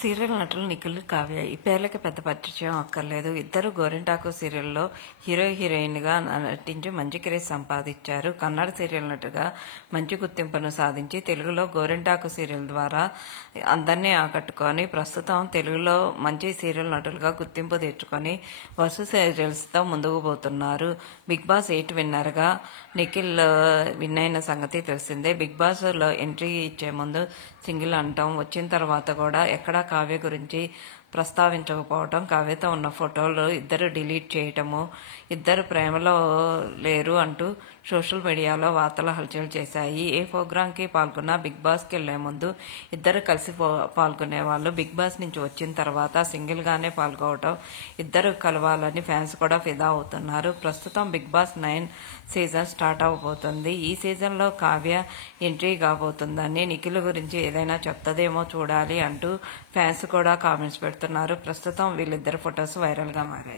Serial నటులు నిఖిల్, కావ్య ఈ పేర్లకి పెద్ద పరిచయం అక్కర్లేదు. ఇద్దరు గోరింటాకు సీరియల్లో హీరోయిన్గా నటించి మంచి క్రేజ్ సంపాదించారు. కన్నడ సీరియల్ నటుగా మంచి గుర్తింపును సాధించి తెలుగులో గోరింటాకు సీరియల్ ద్వారా అందరినీ ఆకట్టుకొని ప్రస్తుతం తెలుగులో మంచి సీరియల్ నటులుగా గుర్తింపు తెచ్చుకొని వరుస సీరియల్స్తో ముందుకు పోతున్నారు. బిగ్ బాస్ 8 విన్నర్గా నిఖిల్ విన్ అయిన సంగతి తెలిసిందే. బిగ్ బాస్లో ఎంట్రీ ఇచ్చే ముందు సింగిల్ అంటాం, వచ్చిన తర్వాత కూడా ఎక్కడా కావ్య గురించి ప్రస్తావించకపోవటం, కావ్యతో ఉన్న ఫోటోలు ఇద్దరు డిలీట్ చేయటము, ఇద్దరు ప్రేమలో లేరు అంటూ సోషల్ మీడియాలో వార్తలు హల్చల్ చేశాయి. ఏ ప్రోగ్రాంకి పాల్గొన్నా బిగ్ బాస్కి వెళ్లే ముందు ఇద్దరు కలిసి పాల్గొనే వాళ్ళు. బిగ్ బాస్ నుంచి వచ్చిన తర్వాత సింగిల్గానే పాల్గొవటం, ఇద్దరు కలవాలని ఫ్యాన్స్ కూడా ఫిదా అవుతున్నారు. ప్రస్తుతం బిగ్ బాస్ 9 సీజన్ స్టార్ట్ అవబోతుంది. ఈ సీజన్లో కావ్య ఎంట్రీ కాబోతుందని, నిఖిల్ గురించి ఏదైనా చెప్తదేమో చూడాలి అంటూ ఫ్యాన్స్ కూడా కామెంట్స్ పెడుతున్నారు. ప్రస్తుతం వీళ్ళిద్దరు ఫొటోస్ వైరల్గా మారాయి.